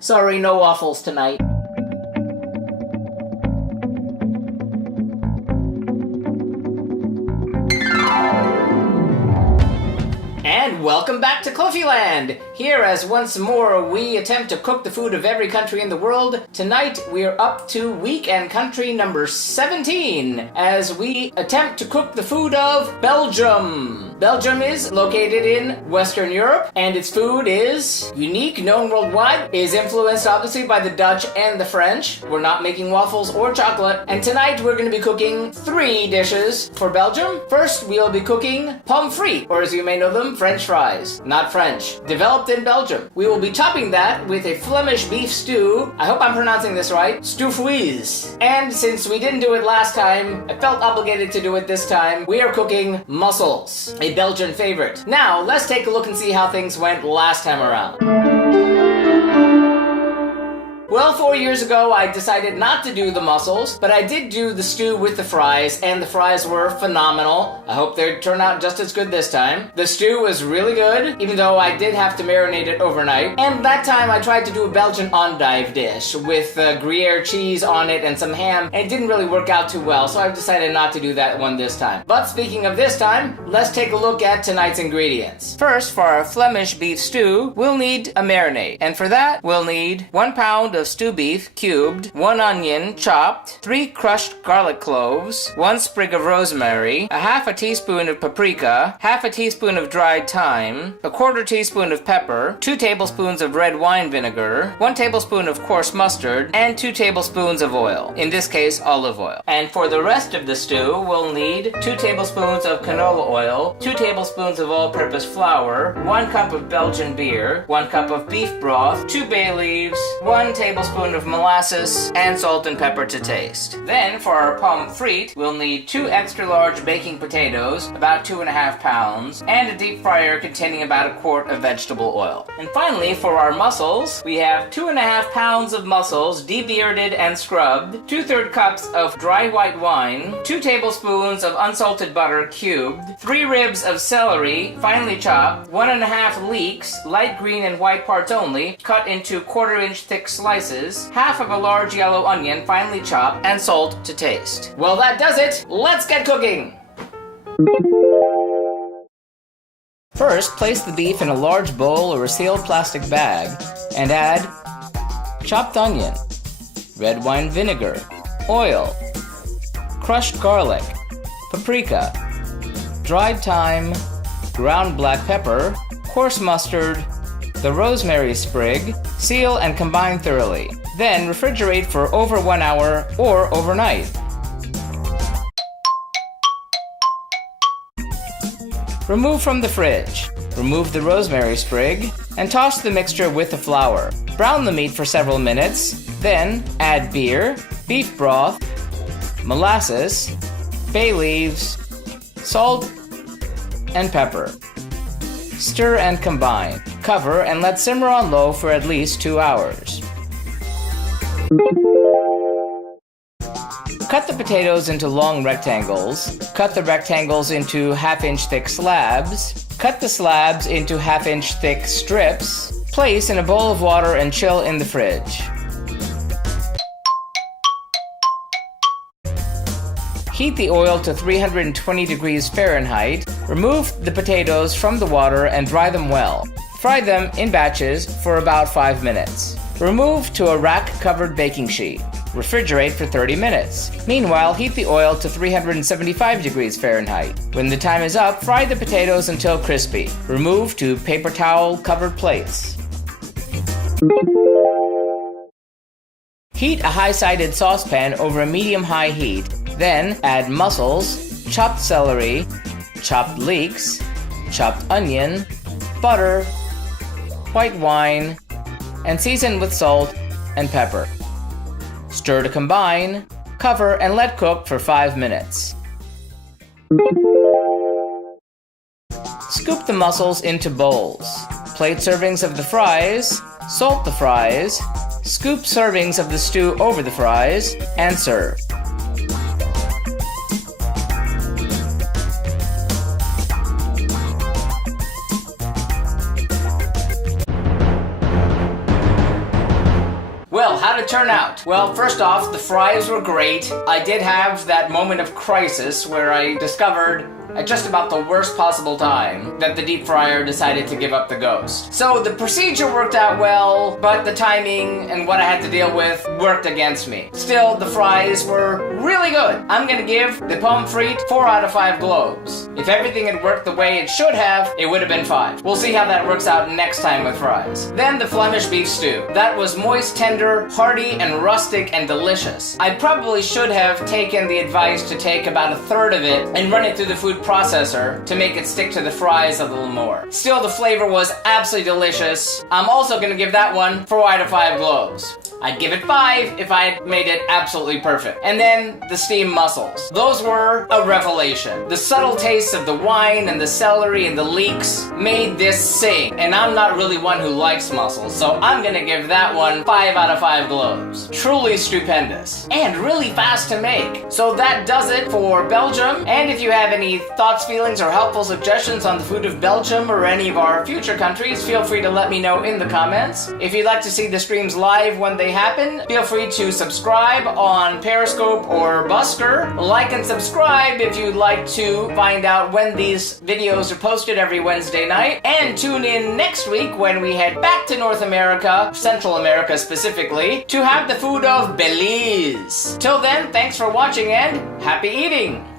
Sorry, no waffles tonight. And welcome back to Cliffieland! Here, as once more we attempt to cook the food of every country in the world, tonight we're up to weekend country number 17, as we attempt to cook the food of Belgium. Belgium is located in Western Europe, and its food is unique, known worldwide, is influenced obviously by the Dutch and the French. We're not making waffles or chocolate, and tonight we're going to be cooking 3 dishes for Belgium. First, we'll be cooking Pommes frites, or as you may know them, French fries. Not French. Developed in Belgium. We will be topping that with a Flemish beef stew. I hope I'm pronouncing this right. Stoofvlees. And since we didn't do it last time, I felt obligated to do it this time. We are cooking mussels, a Belgian favorite. Now, let's take a look and see how things went last time around. Well, 4 years ago, I decided not to do the mussels, but I did do the stew with the fries, and the fries were phenomenal. I hope they turn out just as good this time. The stew was really good, even though I did have to marinate it overnight. And that time, I tried to do a Belgian endive dish with Gruyere cheese on it and some ham, and it didn't really work out too well, so I've decided not to do that one this time. But speaking of this time, let's take a look at tonight's ingredients. First, for our Flemish beef stew, we'll need a marinade, and for that, we'll need 1 pound of stew beef cubed, 1 onion chopped, 3 crushed garlic cloves, 1 sprig of rosemary, a half a teaspoon of paprika, half a teaspoon of dried thyme, a 1/4 teaspoon of pepper, 2 tablespoons of red wine vinegar, 1 tablespoon of coarse mustard, and 2 tablespoons of oil, in this case olive oil. And for the rest of the stew, we'll need 2 tablespoons of canola oil, 2 tablespoons of all-purpose flour, 1 cup of Belgian beer, 1 cup of beef broth, 2 bay leaves, 1 tablespoon of molasses, and salt and pepper to taste. Then, for our pommes frites, we'll need 2 extra large baking potatoes, about 2.5 pounds, and a deep fryer containing about a quart of vegetable oil. And finally, for our mussels, we have 2.5 pounds of mussels, debearded and scrubbed, 2/3 cups of dry white wine, 2 tablespoons of unsalted butter cubed, 3 ribs of celery, finely chopped, 1.5 leeks, light green and white parts only, cut into 1/4-inch thick slices, half of a large yellow onion, finely chopped, and salt to taste. Well, that does it. Let's get cooking! First, place the beef in a large bowl or a sealed plastic bag and add chopped onion, red wine vinegar, oil, crushed garlic, paprika, dried thyme, ground black pepper, coarse mustard, the rosemary sprig, seal and combine thoroughly. Then refrigerate for over 1 hour or overnight. Remove from the fridge. Remove the rosemary sprig and toss the mixture with the flour. Brown the meat for several minutes, then add beer, beef broth, molasses, bay leaves, salt, and pepper. Stir and combine. Cover and let simmer on low for at least 2 hours. Cut the potatoes into long rectangles. Cut the rectangles into 1/2-inch thick slabs. Cut the slabs into 1/2-inch thick strips. Place in a bowl of water and chill in the fridge. Heat the oil to 320 degrees Fahrenheit. Remove the potatoes from the water and dry them well. Fry them in batches for about 5 minutes. Remove to a rack-covered baking sheet. Refrigerate for 30 minutes. Meanwhile, heat the oil to 375 degrees Fahrenheit. When the time is up, fry the potatoes until crispy. Remove to paper towel-covered plates. Heat a high-sided saucepan over a medium-high heat. Then add mussels, chopped celery, chopped leeks, chopped onion, butter, white wine, and season with salt and pepper. Stir to combine, cover, and let cook for 5 minutes. Scoop the mussels into bowls. Plate servings of the fries, salt the fries, scoop servings of the stew over the fries, and serve. Well, how'd it turn out? Well, first off, the fries were great. I did have that moment of crisis where I discovered at just about the worst possible time that the deep fryer decided to give up the ghost. So the procedure worked out well, but the timing and what I had to deal with worked against me. Still, the fries were really good. I'm gonna give the Pommes frites 4 out of 5 globes. If everything had worked the way it should have, it would have been 5. We'll see how that works out next time with fries. Then the Flemish beef stew. That was moist, tender, hearty, and rustic and delicious. I probably should have taken the advice to take about a third of it and run it through the food processor to make it stick to the fries a little more. Still, the flavor was absolutely delicious. I'm also gonna give that one 4 out of 5 globes. I'd give it 5 if I had made it absolutely perfect. And then the steamed mussels. Those were a revelation. The subtle taste of the wine and the celery and the leeks made this sing. And I'm not really one who likes mussels, so I'm gonna give that one 5 out of 5 globes. Truly stupendous. And really fast to make. So that does it for Belgium. And if you have any thoughts, feelings, or helpful suggestions on the food of Belgium or any of our future countries, feel free to let me know in the comments. If you'd like to see the streams live when they happen, feel free to subscribe on Periscope or Busker. Like and subscribe if you'd like to find out when these videos are posted every Wednesday night. And tune in next week when we head back to North America, Central America specifically, to have the food of Belize. Till then, thanks for watching and happy eating!